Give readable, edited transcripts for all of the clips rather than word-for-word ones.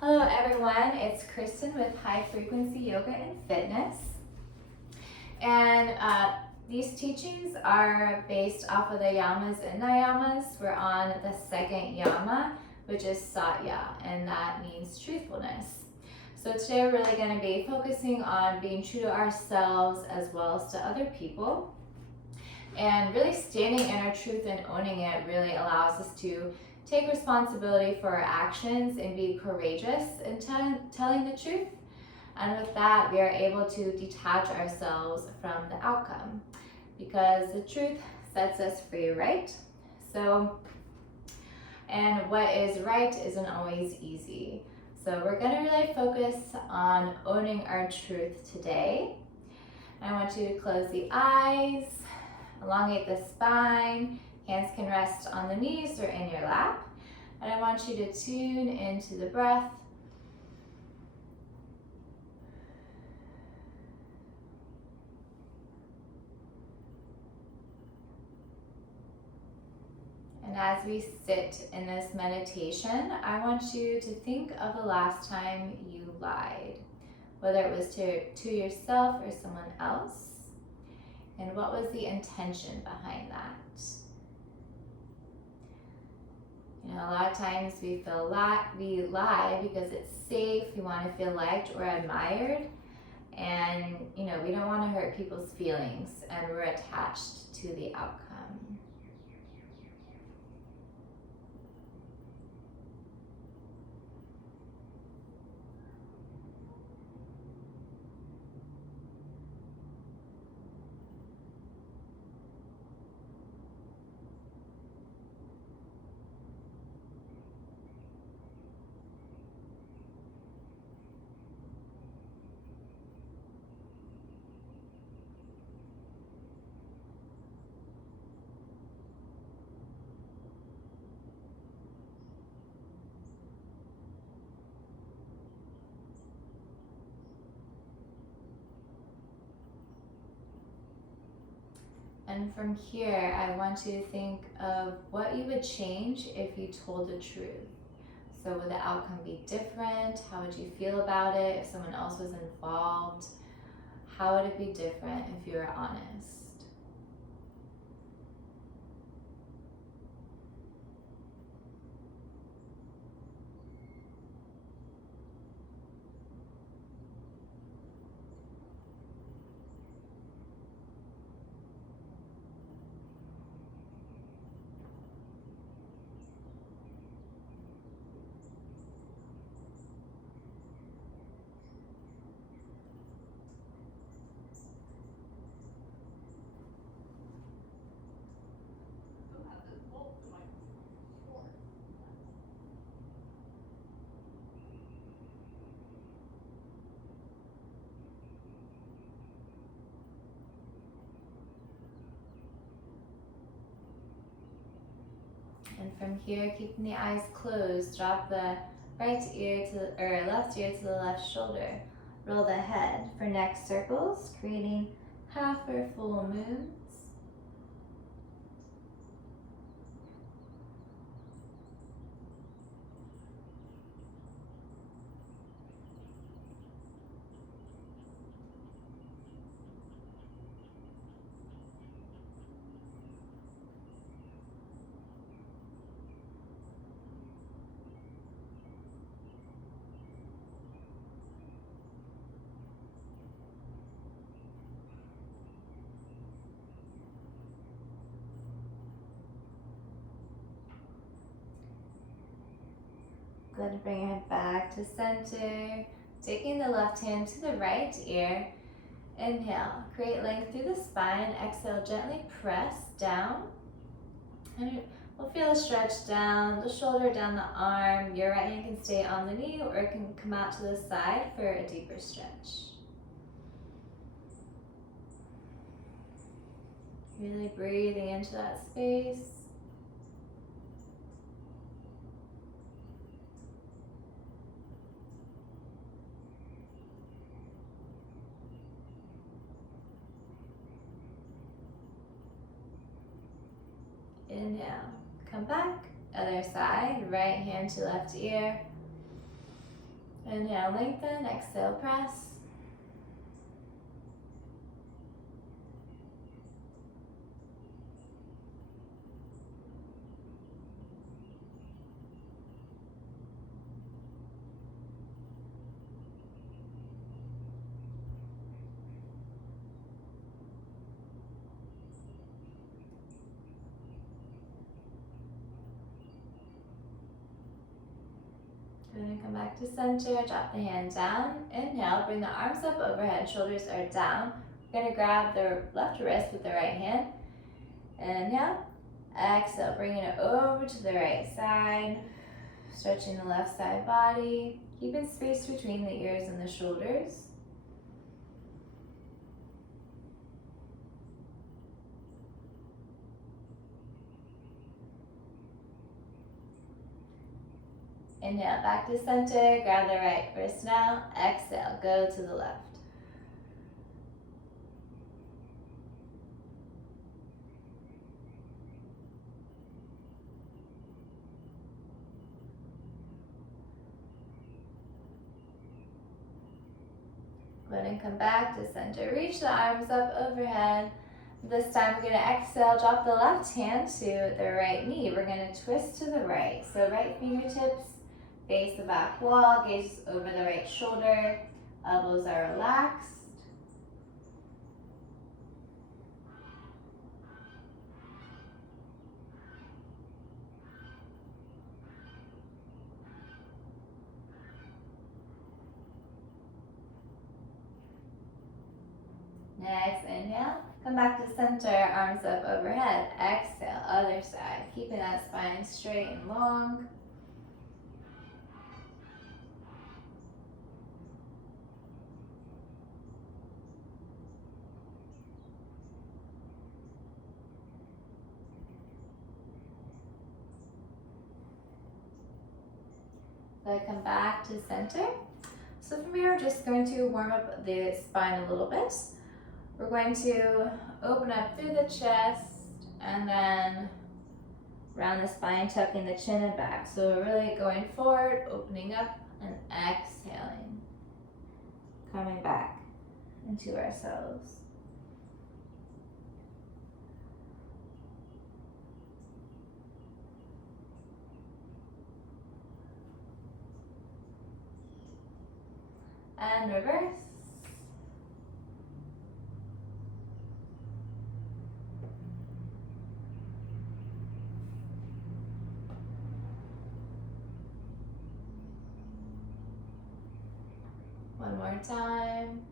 Hello everyone, it's Kristen with High Frequency Yoga and Fitness. And these teachings are based off of the Yamas and Niyamas. We're on the second Yama, which is Satya, and that means truthfulness. So today we're really going to be focusing on being true to ourselves as well as to other people. And really standing in our truth and owning it really allows us to take responsibility for our actions and be courageous in telling the truth. And with that, we are able to detach ourselves from the outcome because the truth sets us free, right? And what is right isn't always easy. So we're going to really focus on owning our truth today. I want you to close the eyes, elongate the spine. Hands can rest on the knees or in your lap. And I want you to tune into the breath. And as we sit in this meditation, I want you to think of the last time you lied, whether it was to yourself or someone else, and what was the intention behind that. You know, a lot of times we lie because it's safe, we want to feel liked or admired, and we don't want to hurt people's feelings, and we're attached to the outcome. And from here, I want you to think of what you would change if you told the truth. So would the outcome be different? How would you feel about it if someone else was involved? How would it be different if you were honest? And from here, keeping the eyes closed, drop the left ear to the left shoulder. Roll the head for neck circles, creating half or full moons. Go ahead and bring your head back to center. Taking the left hand to the right ear. Inhale, create length through the spine. Exhale, gently press down. And we'll feel a stretch down the shoulder, down the arm. Your right hand can stay on the knee or it can come out to the side for a deeper stretch. Really breathing into that space. Inhale, come back, other side, right hand to left ear. Inhale, lengthen. Exhale, press. And come back to center, drop the hand down. Inhale, bring the arms up overhead, shoulders are down. We're gonna grab the left wrist with the right hand. Inhale, exhale, bringing it over to the right side. Stretching the left side body, keeping space between the ears and the shoulders. Inhale, back to center, grab the right wrist now. Exhale, go to the left. Go ahead and come back to center. Reach the arms up overhead. This time we're going to exhale, drop the left hand to the right knee. We're going to twist to the right. So right fingertips face the back wall, gaze over the right shoulder, elbows are relaxed. Next, inhale, come back to center, arms up overhead. Exhale, other side, keeping that spine straight and long. So come back to center. So from here, we're just going to warm up the spine a little bit. We're going to open up through the chest and then round the spine, tucking the chin and back. So we're really going forward, opening up and exhaling. Coming back into ourselves. And reverse. One more time.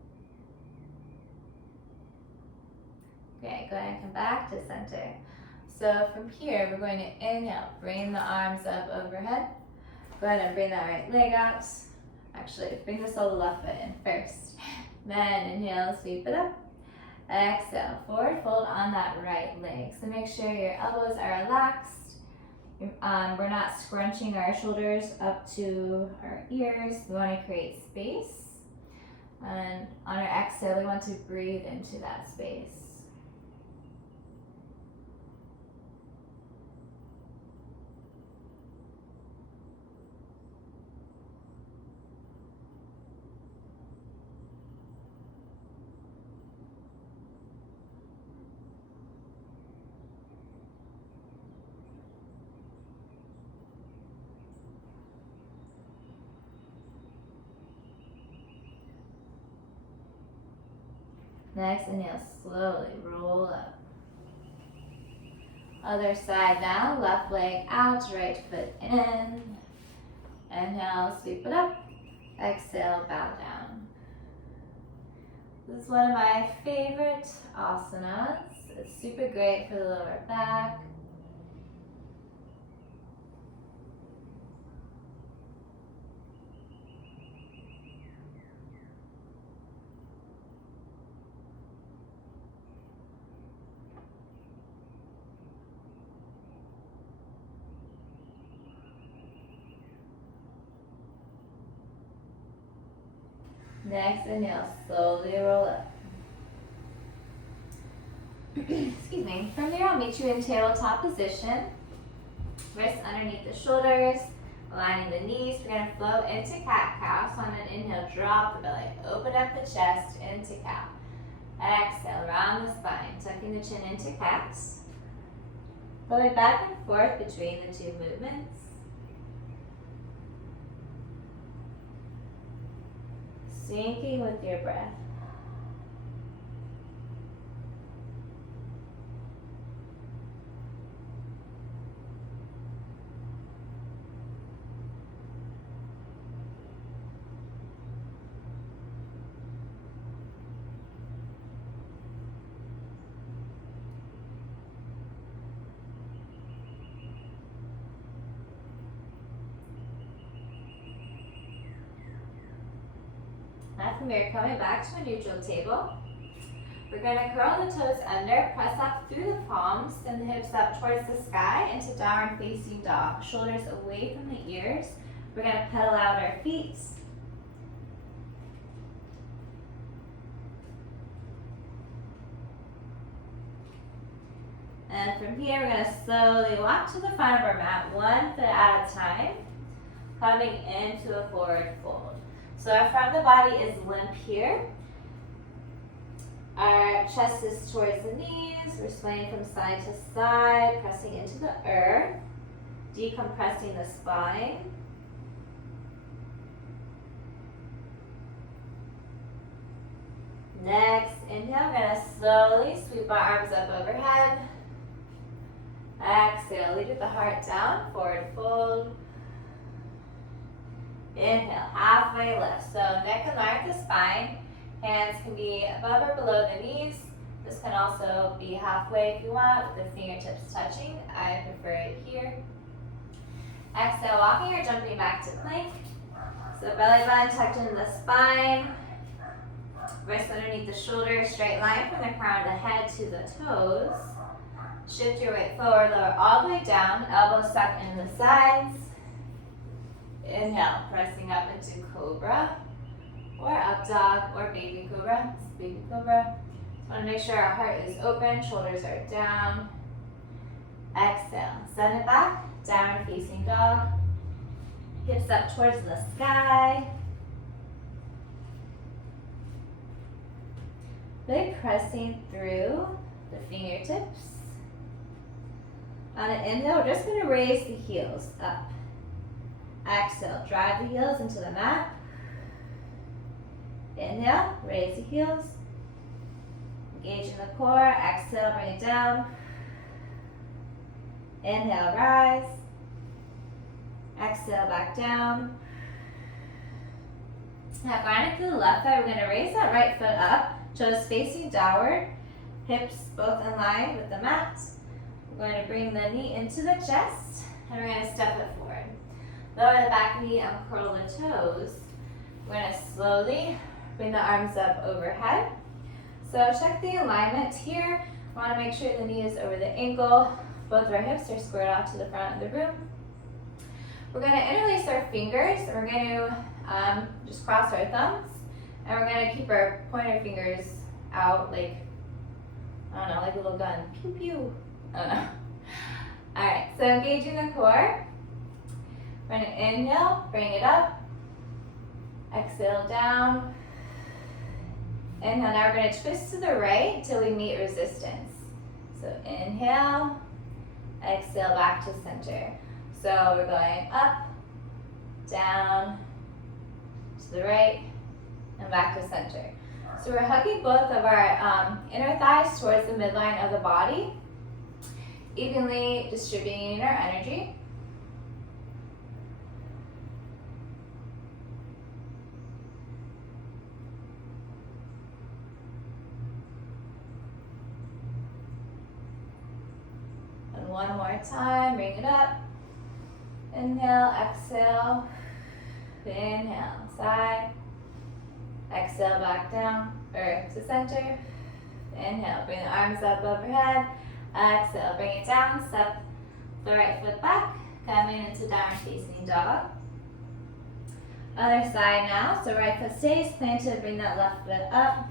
Okay, go ahead and come back to center. So from here, we're going to inhale, bring the arms up overhead. Go ahead and bring that right leg out. Actually, bring the sole of the left foot in first. Then inhale, sweep it up. Exhale, forward fold on that right leg. So make sure your elbows are relaxed. We're not scrunching our shoulders up to our ears. We want to create space. And on our exhale, we want to breathe into that space. Next, inhale, slowly roll up. Other side now, left leg out, right foot in. Inhale, sweep it up. Exhale, bow down. This is one of my favorite asanas. It's super great for the lower back. Next, inhale, slowly roll up. Excuse me. From here, I'll meet you in tabletop position. Wrists underneath the shoulders, Aligning the knees, we're going to float into cat-cow. So on an inhale, drop the belly, open up the chest into cow. Exhale, round the spine, tucking the chin into cat. Float back and forth between the two movements. Syncing with your breath. From here, coming back to a neutral table. We're going to curl the toes under, press up through the palms, send the hips up towards the sky into downward facing dog. Shoulders away from the ears. We're going to pedal out our feet. And from here, we're going to slowly walk to the front of our mat, one foot at a time, coming into a forward fold. So our front of the body is limp here. Our chest is towards the knees. We're swaying from side to side, pressing into the earth, decompressing the spine. Next, inhale, we're going to slowly sweep our arms up overhead. Exhale, lead with the heart down, forward fold. Inhale, halfway lift. So neck in line with the spine. Hands can be above or below the knees. This can also be halfway if you want, with the fingertips touching. I prefer it here. Exhale, walking or jumping back to plank. So belly button tucked into the spine. Wrists underneath the shoulders, straight line from the crown of the head to the toes. Shift your weight forward, lower all the way down, elbows stuck into the sides. Inhale, pressing up into cobra, or up dog, or baby cobra. Baby cobra. Just want to make sure our heart is open, shoulders are down. Exhale, send it back, downward facing dog. Hips up towards the sky. Really pressing through the fingertips. On an inhale, we're just going to raise the heels up. Exhale, drive the heels into the mat. Inhale, raise the heels. Engage in the core. Exhale, bring it down. Inhale, rise. Exhale, back down. Now, grind it to the left thigh. We're going to raise that right foot up. Toes facing downward. Hips both in line with the mat. We're going to bring the knee into the chest. And we're going to step it forward. Lower the back knee and curl the toes. We're going to slowly bring the arms up overhead. So check the alignment here. We want to make sure the knee is over the ankle. Both of our hips are squared off to the front of the room. We're going to interlace our fingers. We're going to just cross our thumbs. And we're going to keep our pointer fingers out like, I don't know, like a little gun. Pew, pew. I don't know. All right, so engaging the core. We're going to inhale, bring it up. Exhale down. Inhale, now we're going to twist to the right until we meet resistance. So inhale, exhale back to center. So we're going up, down, to the right, and back to center. So we're hugging both of our inner thighs towards the midline of the body, evenly distributing our energy. And one more time, bring it up. Inhale, exhale, inhale, side. Exhale, back down, earth to center. Inhale, bring the arms up overhead. Exhale, bring it down, step the right foot back, coming into downward facing dog. Other side now, so right foot stays, plan to bring that left foot up.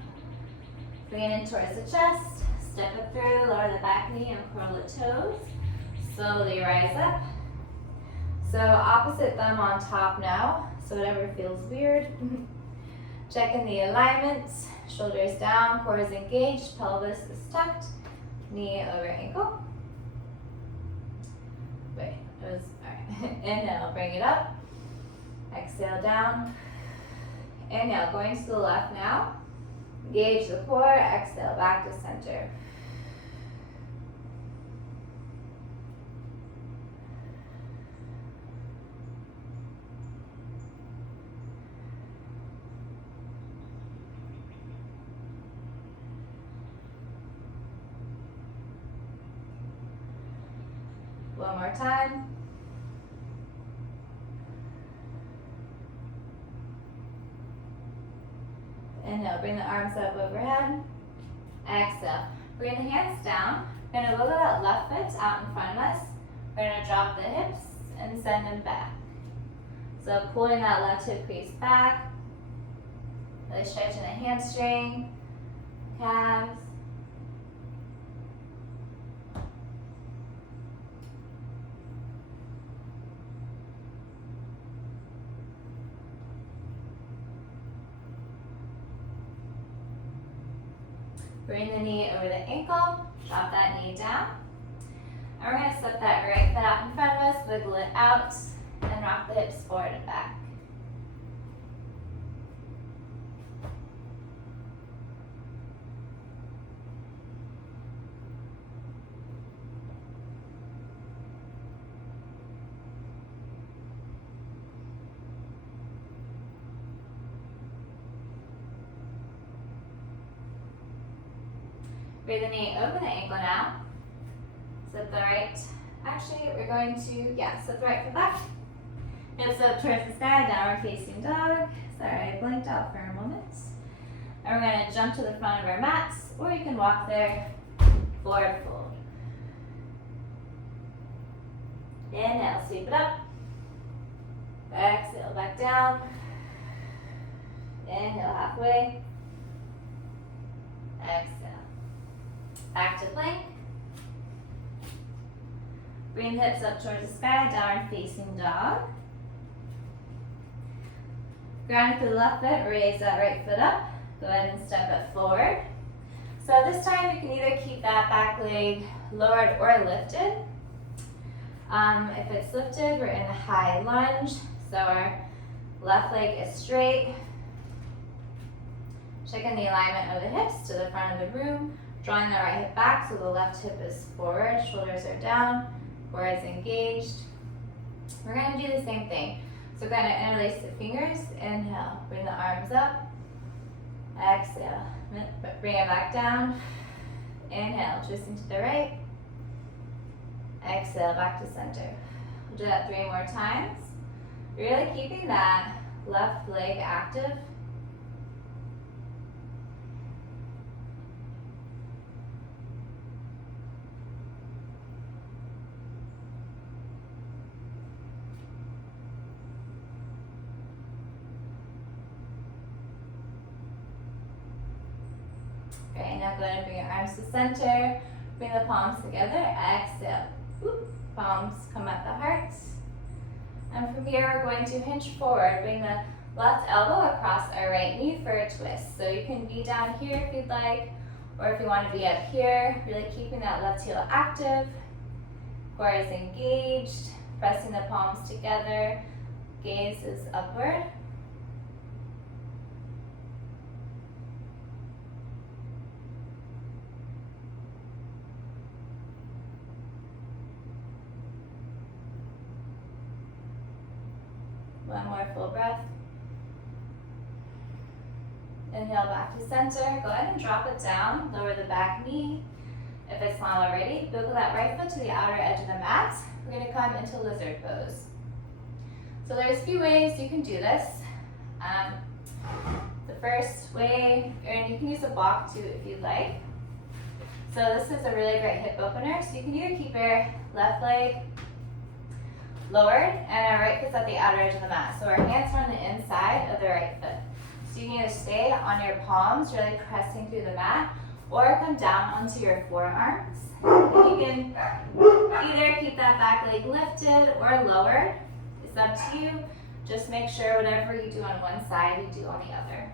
Bring it in towards the chest, step it through, lower the back knee and curl the toes. Slowly rise up. So opposite thumb on top now, so whatever feels weird. Checking the alignment, shoulders down, core is engaged, pelvis is tucked, knee over ankle. Wait, it was, all right. Inhale, bring it up. Exhale down. Inhale, going to the left now. Engage the core, exhale, back to center. One more time. Inhale, bring the arms up overhead. Exhale, bring the hands down. We're gonna wiggle that left foot out in front of us. We're gonna drop the hips and send them back. So pulling that left hip crease back. Really stretching the hamstring, calves. Bring the knee over the ankle, drop that knee down. And we're gonna slip that right foot out in front of us, wiggle it out, and rock the hips forward and back. Bring the knee over the ankle now. Slip the right, actually we're going to, slip the right foot back. Hips up towards the sky, downward facing dog. Sorry, I blinked out for a moment. And we're gonna jump to the front of our mats, or you can walk there, forward fold. Inhale, sweep it up. Exhale, back down. Inhale, halfway. Exhale. Back to plank. Bring the hips up towards the sky, downward facing dog. Ground through the left foot, raise that right foot up. Go ahead and step it forward. So this time you can either keep that back leg lowered or lifted. If it's lifted, we're in a high lunge. So our left leg is straight. Checking the alignment of the hips to the front of the room. Drawing the right hip back so the left hip is forward, shoulders are down, core is engaged. We're gonna do the same thing. So kind of interlace the fingers. Inhale, bring the arms up. Exhale, bring it back down. Inhale, twisting to the right. Exhale, back to center. We'll do that 3 more times. Really keeping that left leg active. Okay, now go ahead and bring your arms to center. Bring the palms together. Exhale. Whoop. Palms come at the heart. And from here, we're going to hinge forward. Bring the left elbow across our right knee for a twist. So you can be down here if you'd like, or if you want to be up here, really keeping that left heel active. Core is engaged. Pressing the palms together. Gaze is upward. One more full breath. Inhale back to center. Go ahead and drop it down. Lower the back knee. If it's not already, wiggle that right foot to the outer edge of the mat. We're going to come into lizard pose. So there's a few ways you can do this. The first way, and you can use a block too if you'd like. So this is a really great hip opener. So you can either keep your left leg lowered and our right foot's at the outer edge of the mat. So our hands are on the inside of the right foot. So you can either stay on your palms, really pressing through the mat, or come down onto your forearms. And you can either keep that back leg lifted or lowered. It's up to you. Just make sure whatever you do on one side, you do on the other.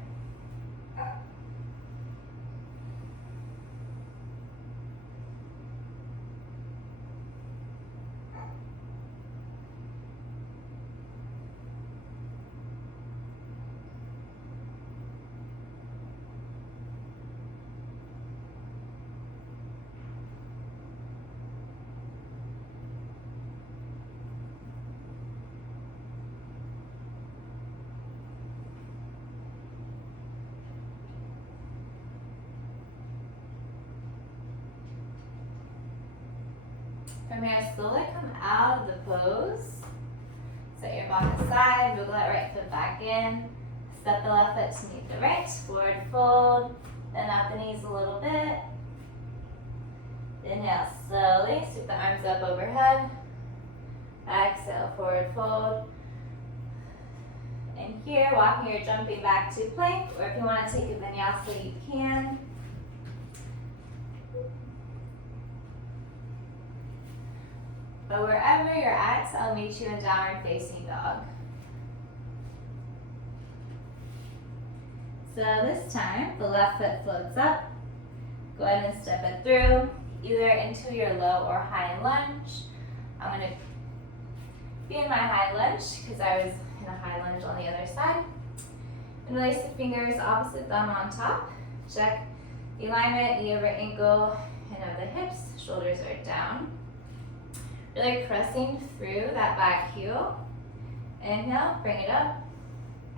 From here, slowly come out of the pose. Set your body aside, wiggle that right foot back in. Step the left foot to meet the right, forward fold. Bend out the knees a little bit. Inhale, slowly, sweep the arms up overhead. Exhale, forward fold. And here, walking or jumping back to plank, or if you want to take a vinyasa, you can. But wherever you're at, I'll meet you in downward facing dog. So this time, the left foot floats up. Go ahead and step it through, either into your low or high lunge. I'm going to be in my high lunge because I was in a high lunge on the other side. And release the fingers, opposite thumb on top. Check the alignment, knee over ankle, and of the hips. Shoulders are down. Really pressing through that back heel. Inhale, bring it up.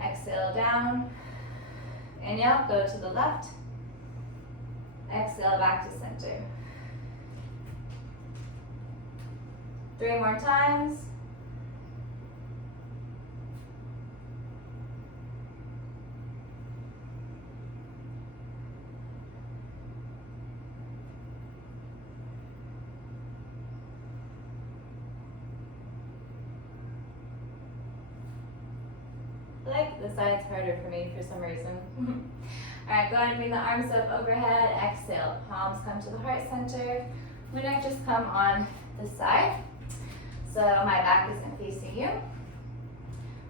Exhale, down. Inhale, go to the left. Exhale, back to center. 3 more times. Like the side's harder for me for some reason. Alright, go ahead and bring the arms up overhead. Exhale, palms come to the heart center. We might just come on the side. So my back isn't facing you.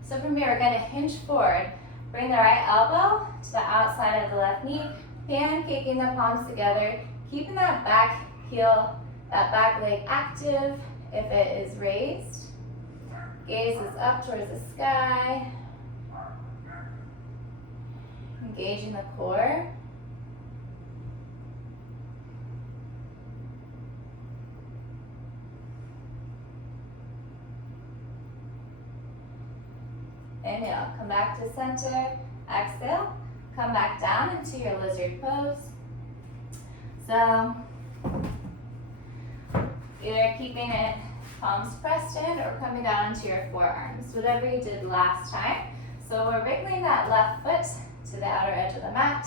So from here, we're going to hinge forward. Bring the right elbow to the outside of the left knee. Pancaking the palms together. Keeping that back heel, that back leg active if it is raised. Gaze is up towards the sky. Engaging the core. Inhale, come back to center. Exhale, come back down into your lizard pose. So, either keeping it palms pressed in or coming down into your forearms, whatever you did last time. So we're wriggling that left foot to the outer edge of the mat,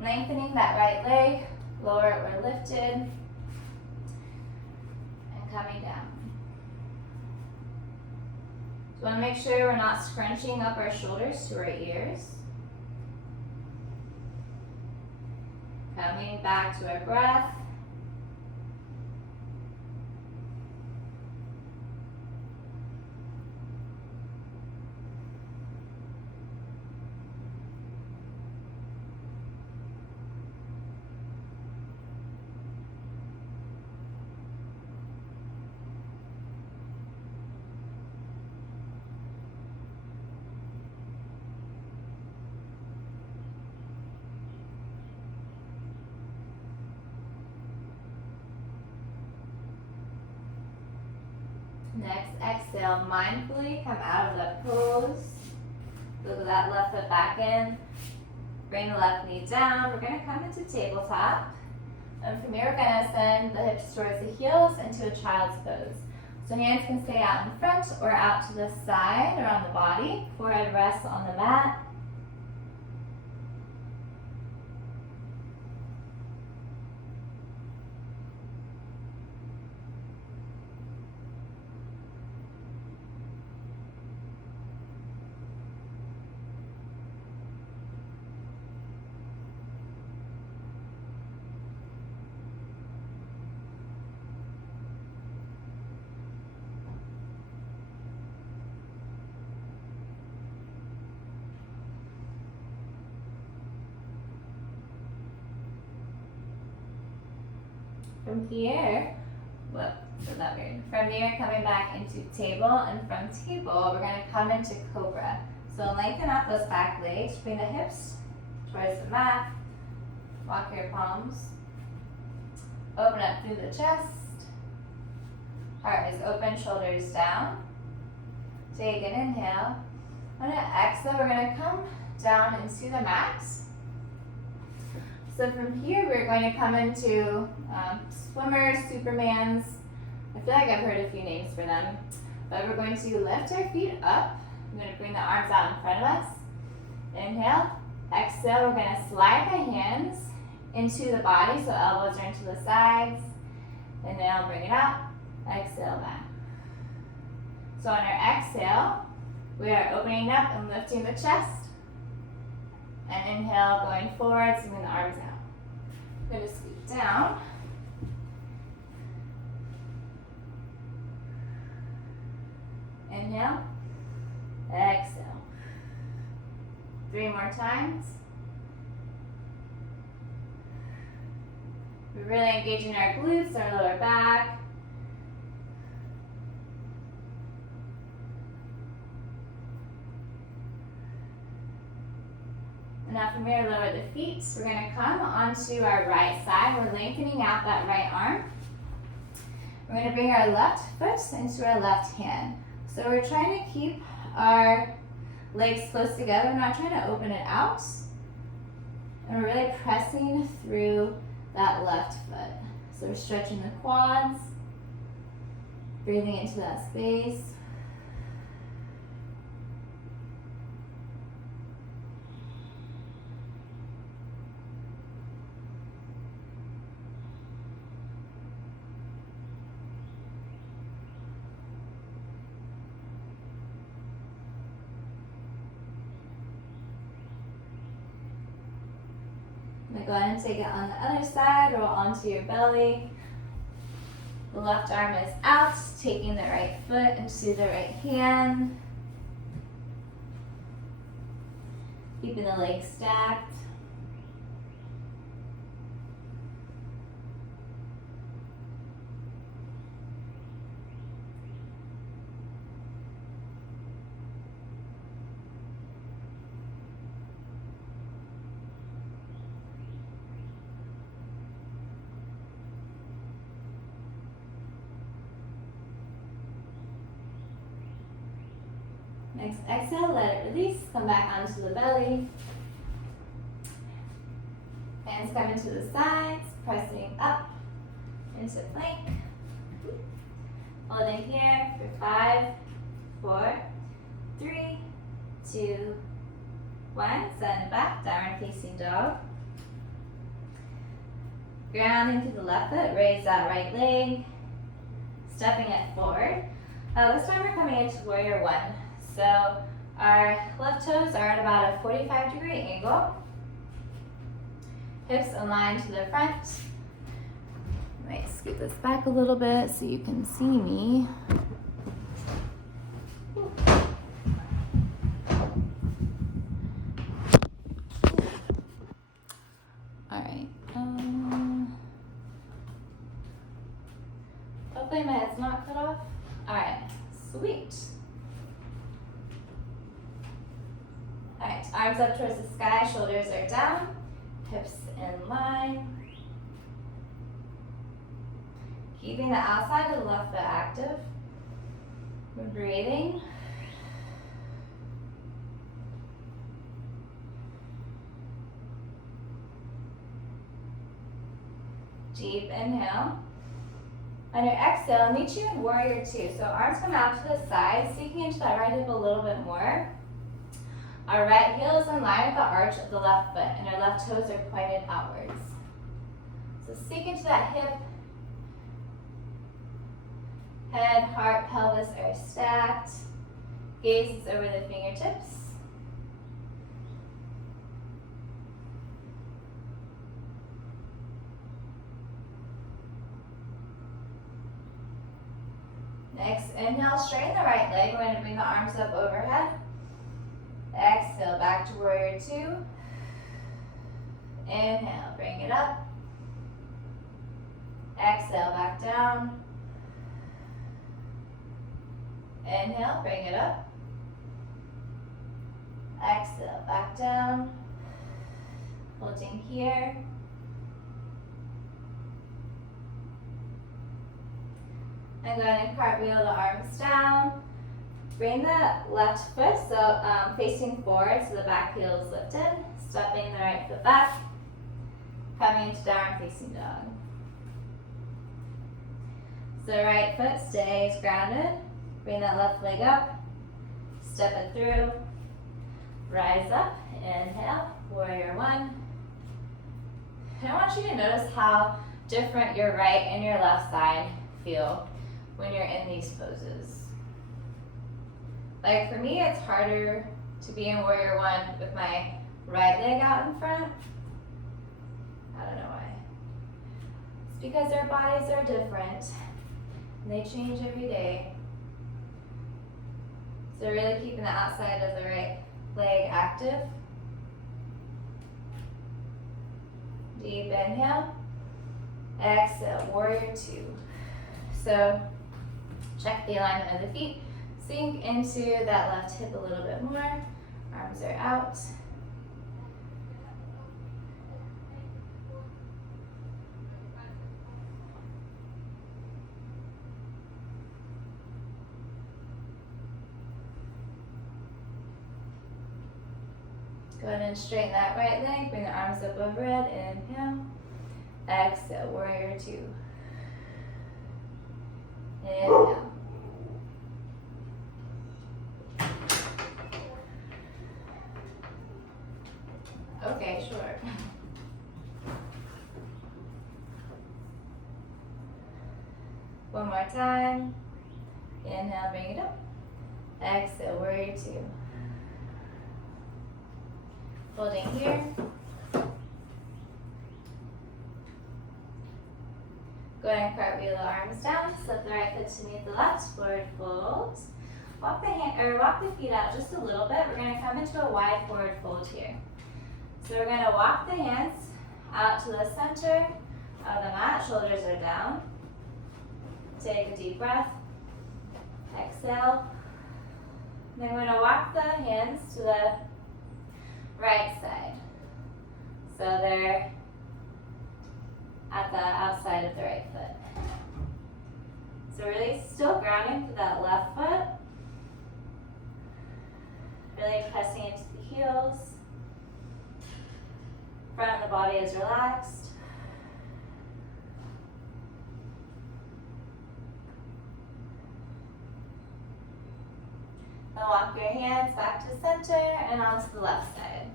lengthening that right leg, lower or lifted, and coming down. So we want to make sure we're not scrunching up our shoulders to our ears. Coming back to our breath. Next, exhale, mindfully come out of the pose. Look that left foot back in. Bring the left knee down. We're going to come into tabletop. And from here, we're going to send the hips towards the heels into a child's pose. So hands can stay out in front or out to the side or on the body. Forehead rests on the mat. From here, From here, coming back into table, and from table, we're going to come into cobra. So lengthen out those back legs, bring the hips towards the mat, walk your palms, open up through the chest, heart is open, shoulders down. Take an inhale. On an exhale, we're going to come down into the mat. So from here, we're going to come into swimmers, supermans. I feel like I've heard a few names for them. But we're going to lift our feet up. I'm going to bring the arms out in front of us. Inhale. Exhale, we're going to slide the hands into the body, so elbows are into the sides. Inhale, bring it out. Exhale, back. So on our exhale, we are opening up and lifting the chest. And inhale, going forward, swinging the arms out. I'm going to scoot down. Inhale, exhale. 3 more times. We're really engaging our glutes, our lower back. And now from here, lower the feet. We're going to come onto our right side. We're lengthening out that right arm. We're going to bring our left foot into our left hand. So we're trying to keep our legs close together. We're not trying to open it out. And we're really pressing through that left foot. So we're stretching the quads, breathing into that space. Go ahead and take it on the other side, roll onto your belly. The left arm is out, taking the right foot into the right hand. Keeping the legs stacked. Next exhale, let it release, come back onto the belly. Hands come into the sides, pressing up into plank. Holding here for 5, 4, 3, 2, 1. Send back, downward facing dog. Grounding to the left foot, raise that right leg. Stepping it forward. This time we're coming into warrior 1. So our left toes are at about a 45-degree angle. Hips aligned to the front. I might scoot this back a little bit so you can see me. All right. Hopefully my head's not cut off. All right, sweet. All right, arms up towards the sky, shoulders are down, hips in line. Keeping the outside of the left foot active. We're breathing. Deep inhale. On your exhale, meet you in warrior 2. So arms come out to the side, sinking into that right hip a little bit more. Our right heel is in line with the arch of the left foot, and our left toes are pointed outwards. So sink into that hip. Head, heart, pelvis are stacked. Gaze is over the fingertips. Next, inhale, straighten the right leg. We're going to bring the arms up overhead. Exhale, back to warrior 2. Inhale, bring it up. Exhale, back down. Inhale, bring it up. Exhale, back down. Holding here. And go ahead and cartwheel the arms down. Bring the left foot facing forward so the back heel is lifted. Stepping the right foot back. Coming into down facing dog. So the right foot stays grounded. Bring that left leg up. Step it through. Rise up. Inhale. Warrior one. And I want you to notice how different your right and your left side feel when you're in these poses. Like for me, it's harder to be in warrior one with my right leg out in front. I don't know why. It's because our bodies are different and they change every day. So really keeping the outside of the right leg active. Deep inhale. Exhale, warrior two. So check the alignment of the feet. Sink into that left hip a little bit more. Arms are out. Go ahead and straighten that right leg. Bring the arms up overhead. Inhale. Exhale, warrior two. Inhale. Okay, sure. One more time. Inhale, bring it up. Exhale, warrior two. Holding here. Go ahead and cartwheel the arms down. Slip the right foot to meet the left. Forward fold. Walk the feet out just a little bit. We're going to come into a wide forward fold here. So we're going to walk the hands out to the center of the mat. Shoulders are down. Take a deep breath. Exhale. Then we're going to walk the hands to the right side. So they're at the outside of the right foot. So really still grounding through that left foot. Really pressing into the heels. Front of the body is relaxed. Then walk your hands back to center and onto the left side.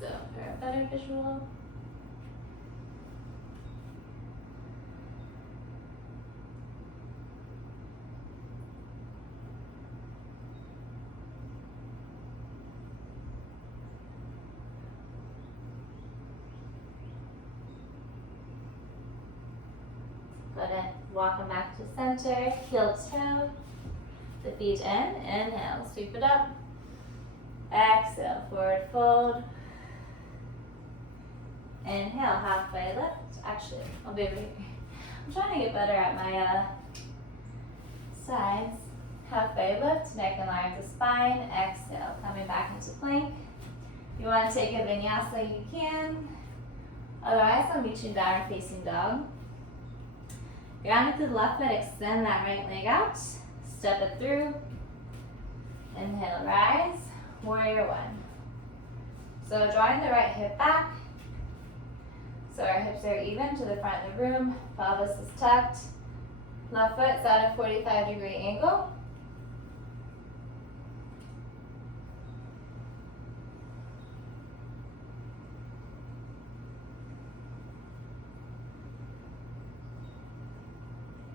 So for a better visual. Go ahead and walk them back to center, heel toe, the feet in, inhale, sweep it up. Exhale, forward fold. Inhale, halfway lift. Actually, I'll be over here. I'm trying to get better at my sides. Halfway lift, neck and line of the spine. Exhale, coming back into plank. If you want to take a vinyasa, you can. Otherwise, I'll meet you in downward facing dog. Ground it to the left foot, extend that right leg out. Step it through. Inhale, rise. Warrior one. So drawing the right hip back. So our hips are even to the front of the room. Pelvis is tucked. Left foot's at a 45-degree angle.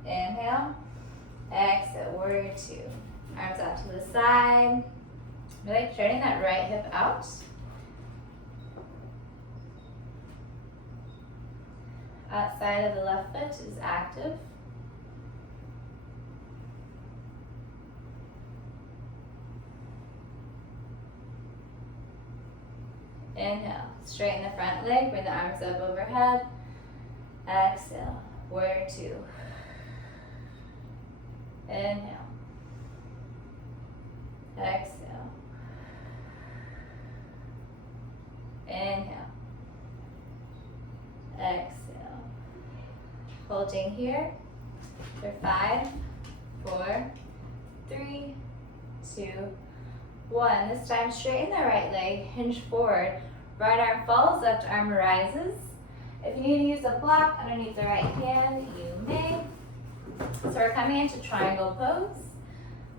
Inhale. Exhale, warrior two. Arms out to the side. Really turning that right hip out. Outside of the left foot is active. Inhale, straighten the front leg, bring the arms up overhead. Exhale. Warrior two. Inhale. Exhale. Inhale. Exhale. Holding here for 5, 4, 3, 2, 1. This time straighten the right leg, hinge forward. Right arm falls, left arm rises. If you need to use a block underneath the right hand, you may. So we're coming into triangle pose.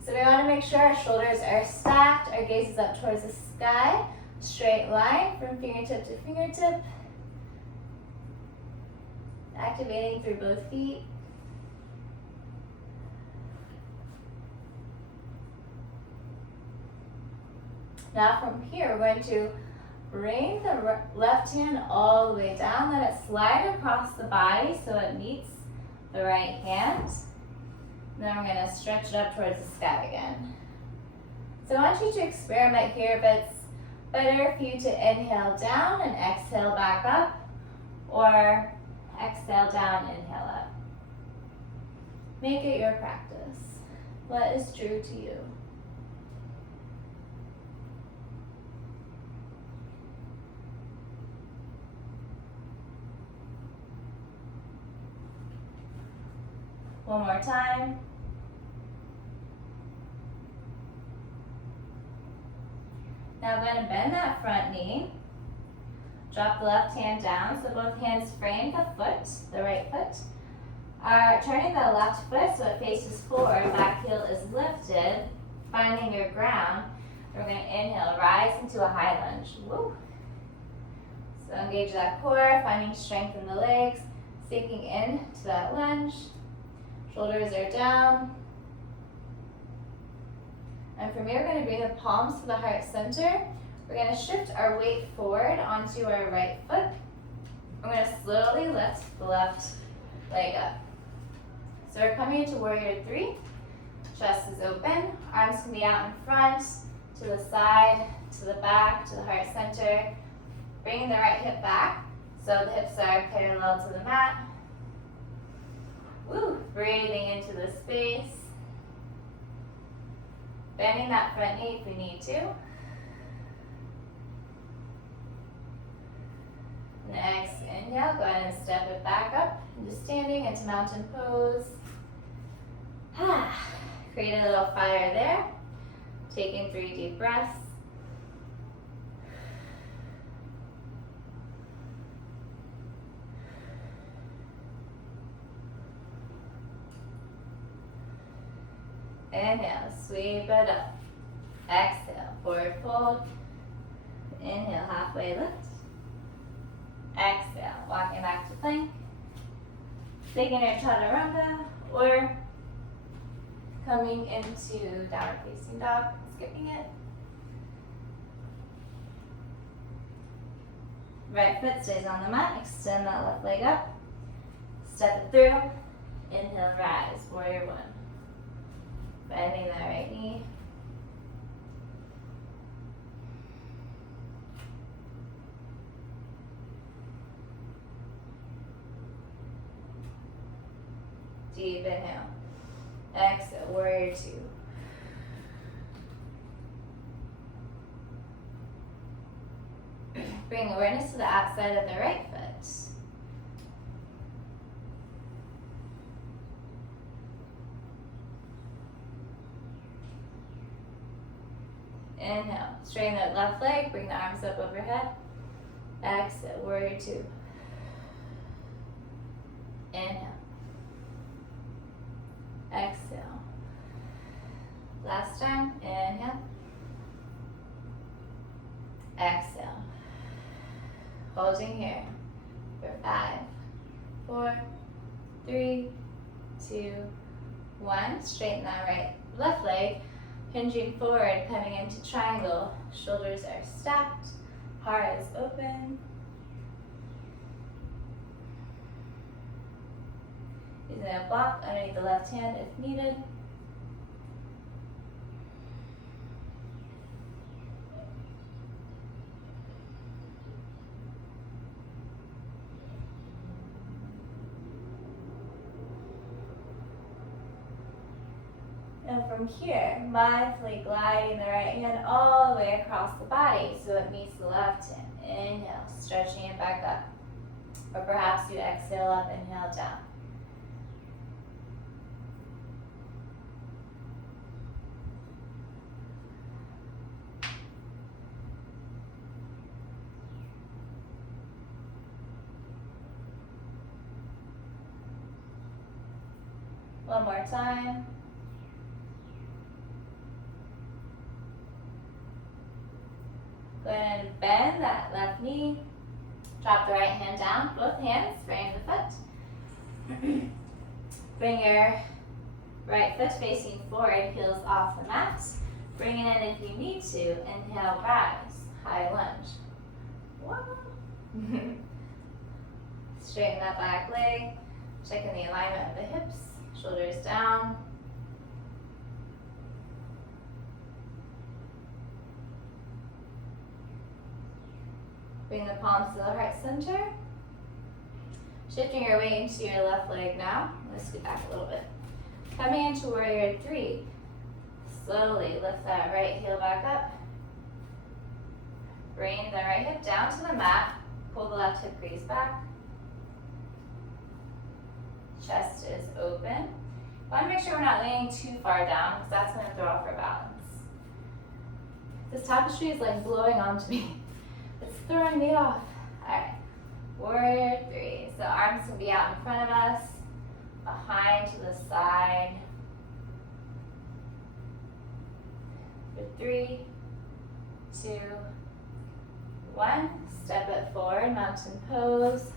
So we want to make sure our shoulders are stacked, our gaze is up towards the sky, straight line from fingertip to fingertip. Activating through both feet. Now from here, we're going to bring the left hand all the way down, let it slide across the body so it meets the right hand. And then we're going to stretch it up towards the sky again. So I want you to experiment here if it's better for you to inhale down and exhale back up, or exhale down, inhale up. Make it your practice. What is true to you? One more time. Now I'm going to bend that front knee. Drop the left hand down so both hands frame the foot, the right foot. Turning the left foot so it faces forward, back heel is lifted, finding your ground. We're going to inhale, rise into a high lunge. Woo. So engage that core, finding strength in the legs, sinking in to that lunge. Shoulders are down. And from here, we're going to bring the palms to the heart center. We're going to shift our weight forward onto our right foot. We're going to slowly lift the left leg up. So we're coming into warrior three. Chest is open. Arms can be out in front, to the side, to the back, to the heart center. Bringing the right hip back so the hips are parallel to the mat. Woo, breathing into the space. Bending that front knee if we need to. Next, inhale, go ahead and step it back up into standing, into mountain pose. Create a little fire there. Taking 3 deep breaths. Inhale, sweep it up. Exhale, forward fold. Inhale, halfway lift. Exhale, walking back to plank. Beginner chaturanga, or coming into downward facing dog, skipping it. Right foot stays on the mat, extend that left leg up. Step it through. Inhale, rise, warrior one. Bending that right knee. Deep inhale. Exhale, warrior two. Bring awareness to the outside of the right foot. Inhale, straighten that left leg, bring the arms up overhead. Exhale, warrior two. Inhale. Exhale. Last time, inhale. Exhale. Holding here for 5, 4, 3, 2, 1. Straighten that left leg. Hinging forward, coming into triangle. Shoulders are stacked. Heart is open. Using a block underneath the left hand if needed. from here, mindfully gliding the right hand all the way across the body so it meets the left hand. Inhale, stretching it back up. Or perhaps you exhale up, inhale down. One more time. Go ahead and bend that left knee. Drop the right hand down, both hands, frame the foot. Bring your right foot facing forward, heels off the mat. Bring it in if you need to. Inhale, rise, high lunge. One. Straighten that back leg. Checking the alignment of the hips, shoulders down. Bring the palms to the heart center. Shifting your weight into your left leg now. Let's scoot back a little bit. Coming into warrior three. Slowly lift that right heel back up. Bring the right hip down to the mat. Pull the left hip crease back. Chest is open. Want to make sure we're not laying too far down because that's going to throw off our balance. This tapestry is like blowing onto me. It's throwing me off. Alright, warrior three. So arms can be out in front of us, behind to the side. For 3, 2, 1. Step it forward, mountain pose.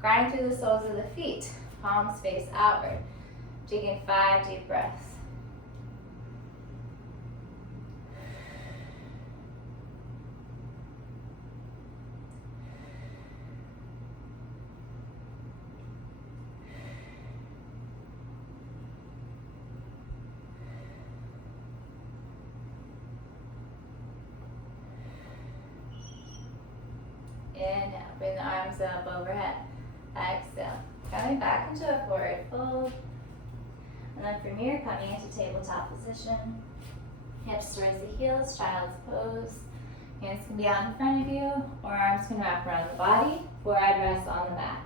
Grind through the soles of the feet, palms face outward. Taking 5 deep breaths. Inhale, bring the arms up overhead. Exhale, coming back into a forward fold. And then from here, coming into tabletop position. Hips towards the heels, child's pose. Hands can be out in front of you, or arms can wrap around the body. Forehead rests on the mat.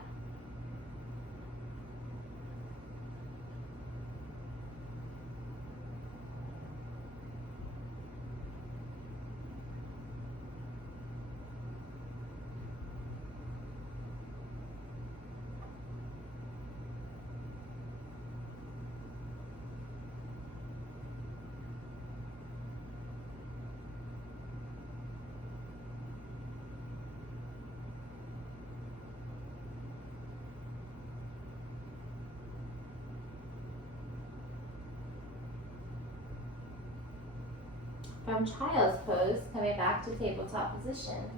From child's pose, coming back to tabletop position.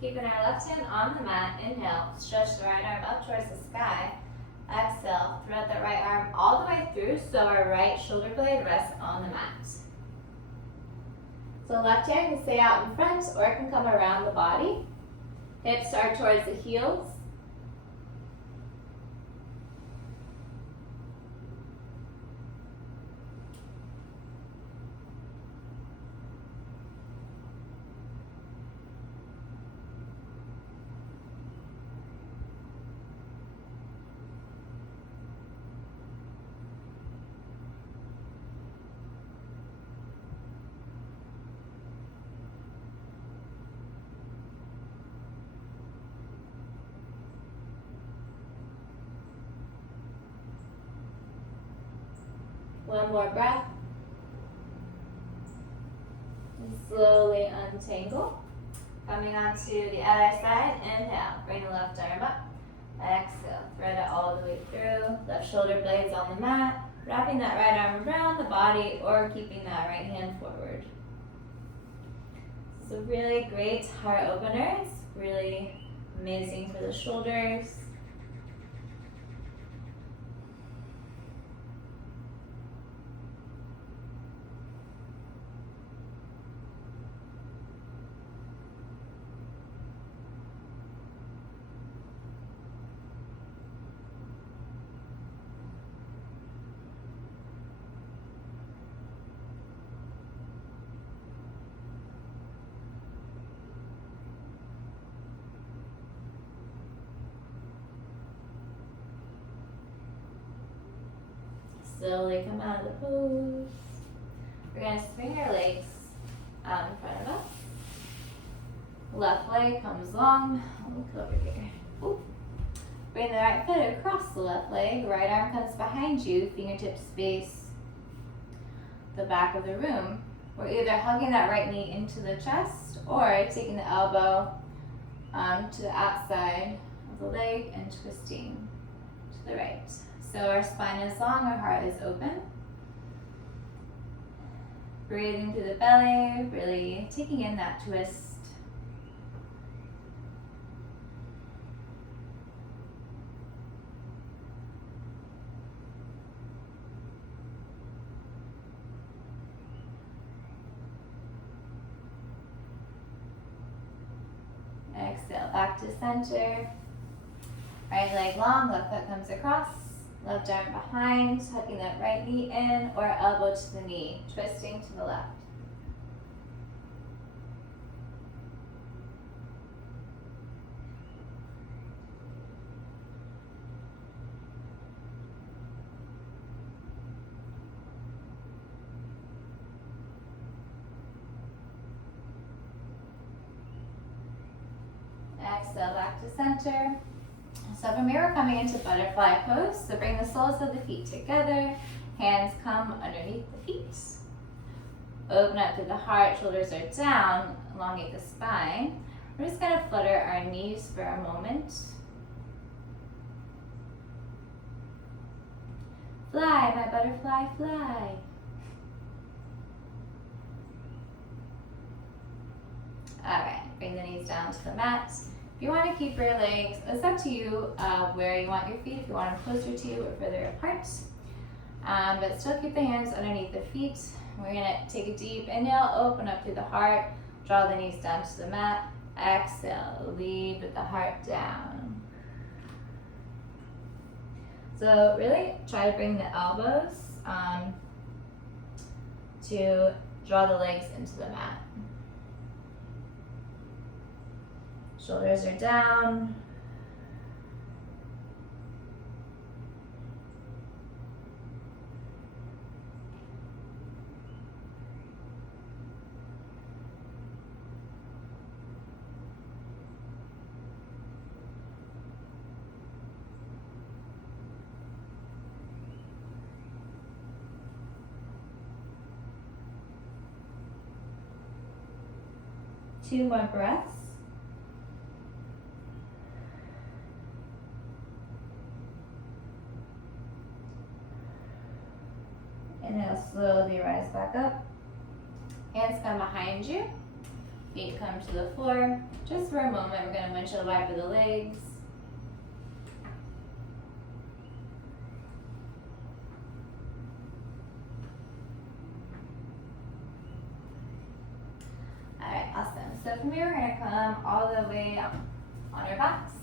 Keeping our left hand on the mat, inhale, stretch the right arm up towards the sky. Exhale, thread the right arm all the way through so our right shoulder blade rests on the mat. So left hand can stay out in front or it can come around the body. Hips are towards the heels. One more breath. And slowly untangle. Coming onto the other side, inhale, bring the left arm up. Exhale, thread it all the way through. Left shoulder blades on the mat. Wrapping that right arm around the body or keeping that right hand forward. It's a really great heart opener. It's really amazing for the shoulders. slowly come out of the pose. We're going to swing our legs out in front of us. Left leg comes long. Look over here. Ooh. Bring the right foot across the left leg. Right arm comes behind you. Fingertips face the back of the room. We're either hugging that right knee into the chest or taking the elbow to the outside of the leg and twisting to the right. So our spine is long, our heart is open. Breathing through the belly, really taking in that twist. Exhale, back to center. Right leg long, left foot comes across. Left arm behind, hugging that right knee in or elbow to the knee, twisting to the left. Exhale, back to center. So from here, we're coming into butterfly pose. So bring the soles of the feet together. Hands come underneath the feet. Open up through the heart. Shoulders are down. Elongate the spine. We're just going to flutter our knees for a moment. Fly, my butterfly, fly. All right, bring the knees down to the mat. If you want to keep your legs, it's up to you where you want your feet, if you want them closer to you or further apart. But still keep the hands underneath the feet. We're going to take a deep inhale, open up through the heart, draw the knees down to the mat. Exhale, lead with the heart down. So really try to bring the elbows to draw the legs into the mat. Shoulders are down. Two more breaths. Inhale, slowly rise back up. Hands come behind you. Feet come to the floor. Just for a moment, we're going to windshield wiper the legs. All right, awesome. So from here, we're going to come all the way up on your backs.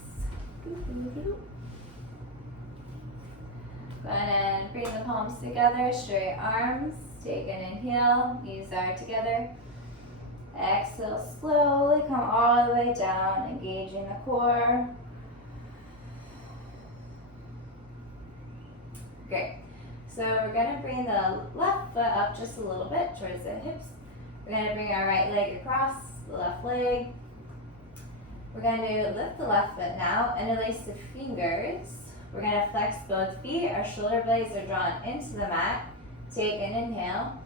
Go ahead and bring the palms together, straight arms. Take an inhale, knees are together. Exhale, slowly come all the way down, engaging the core. Great. So we're going to bring the left foot up just a little bit towards the hips. We're going to bring our right leg across the left leg. We're going to lift the left foot now, interlace the fingers. We're going to flex both feet. Our shoulder blades are drawn into the mat. Take an inhale.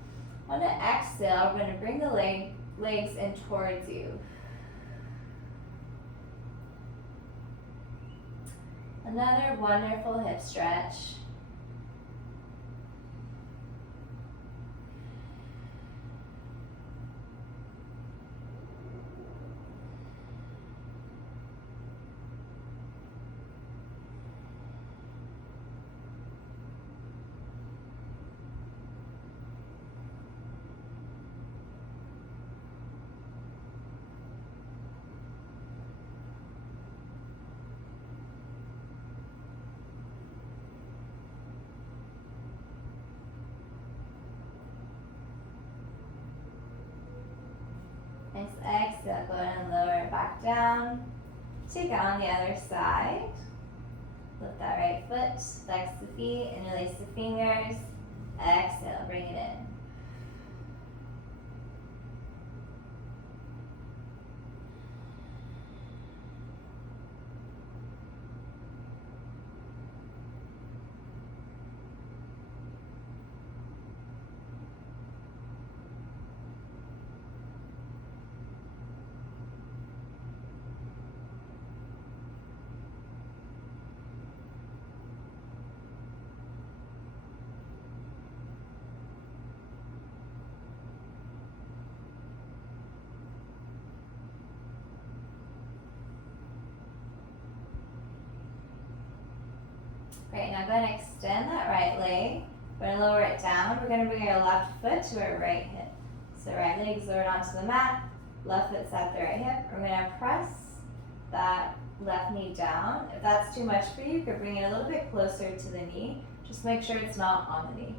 On an exhale, we're going to bring the legs in towards you. Another wonderful hip stretch. Next exhale, go ahead and lower it back down. Take it on the other side. Lift that right foot, flex the feet, interlace the fingers. Exhale, bring it in. Great, now go ahead and extend that right leg. We're going to lower it down. We're going to bring our left foot to our right hip. So right leg's lowered onto the mat, left foot's at the right hip. We're going to press that left knee down. If that's too much for you, you can bring it a little bit closer to the knee. Just make sure it's not on the knee.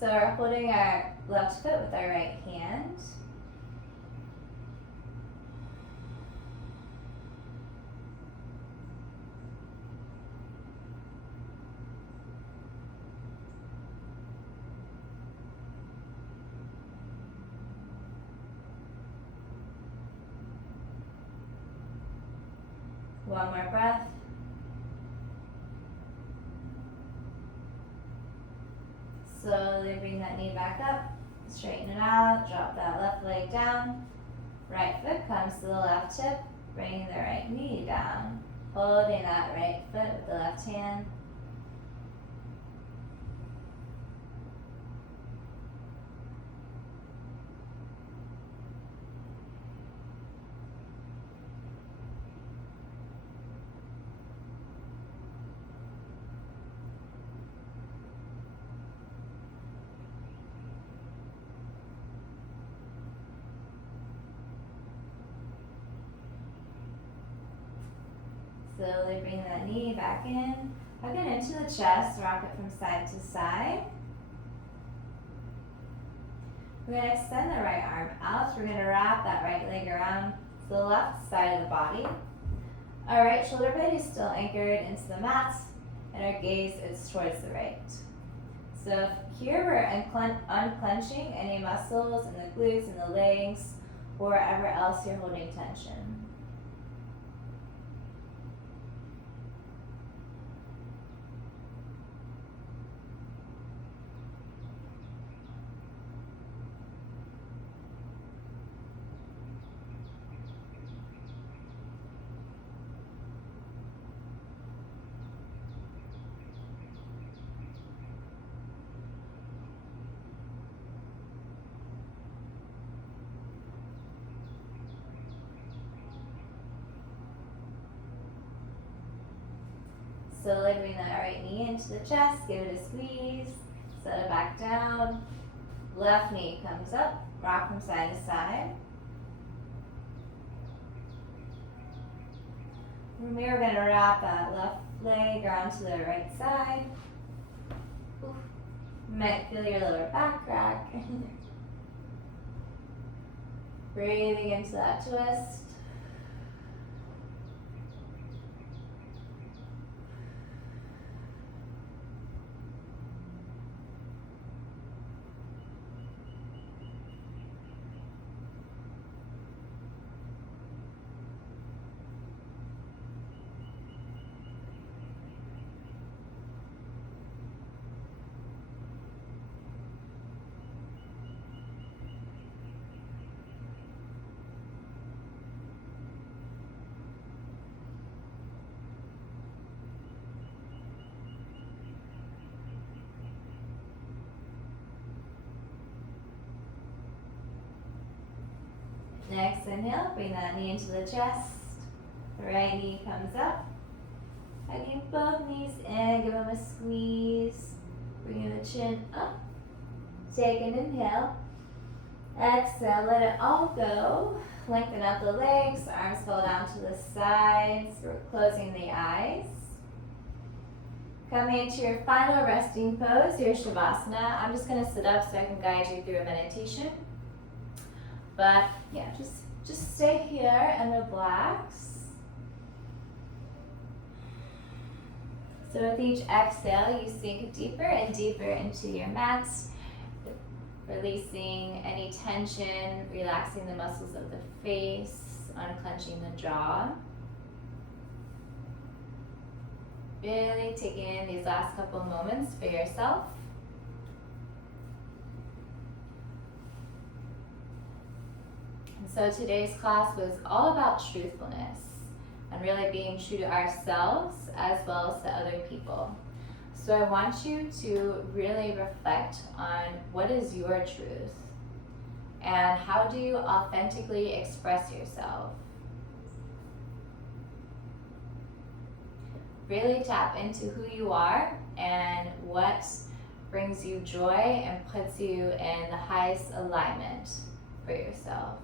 So we're holding our left foot with our right hand. One more breath. Slowly bring that knee back up, straighten it out, drop that left leg down. Right foot comes to the left hip, bringing the right knee down, holding that right foot with the left hand. Slowly bring that knee back in, hug it into the chest, rock it from side to side. We're going to extend the right arm out. We're going to wrap that right leg around to the left side of the body. Our right shoulder blade is still anchored into the mat, and our gaze is towards the right. So here we're unclenching any muscles in the glutes and the legs, or wherever else you're holding tension. Slowly bring that right knee into the chest, give it a squeeze, set it back down. Left knee comes up, rock from side to side. From here, we're going to wrap that left leg around to the right side. Oof. You might feel your lower back crack. Breathing into that twist. Next inhale, bring that knee into the chest. The right knee comes up. Hugging both knees in, give them a squeeze. Bringing the chin up. Take an inhale. Exhale, let it all go. Lengthen out the legs, arms fall down to the sides. We're closing the eyes. Coming into your final resting pose, your Shavasana. I'm just going to sit up so I can guide you through a meditation. But yeah, just stay here and relax. So with each exhale, you sink deeper and deeper into your mat, releasing any tension, relaxing the muscles of the face, unclenching the jaw. Really taking in these last couple moments for yourself. And so today's class was all about truthfulness and really being true to ourselves as well as to other people. So I want you to really reflect on what is your truth and how do you authentically express yourself. Really tap into who you are and what brings you joy and puts you in the highest alignment for yourself.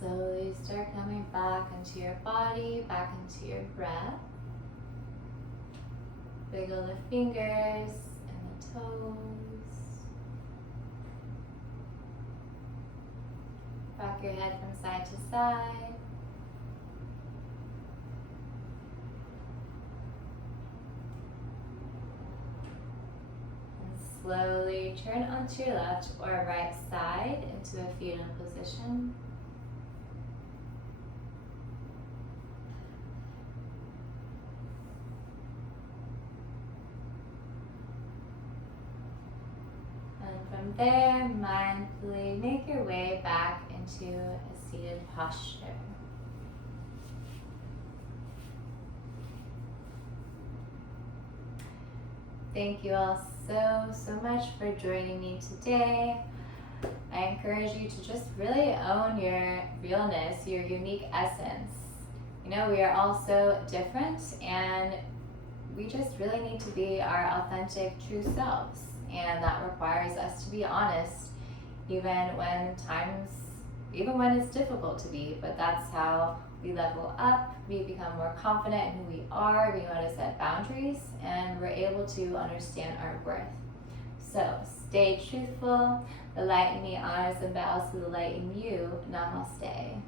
Slowly start coming back into your body, back into your breath. Wiggle the fingers and the toes. Rock your head from side to side. And slowly turn onto your left or right side into a fetal position. From there, mindfully make your way back into a seated posture. Thank you all so much for joining me today. I encourage you to just really own your realness, your unique essence. You know, we are all so different and we just really need to be our authentic, true selves. And that requires us to be honest, even when it's difficult to be, but that's how we level up, we become more confident in who we are, we know how to set boundaries, and we're able to understand our worth. So stay truthful, the light in me honors and bows to the light in you. Namaste.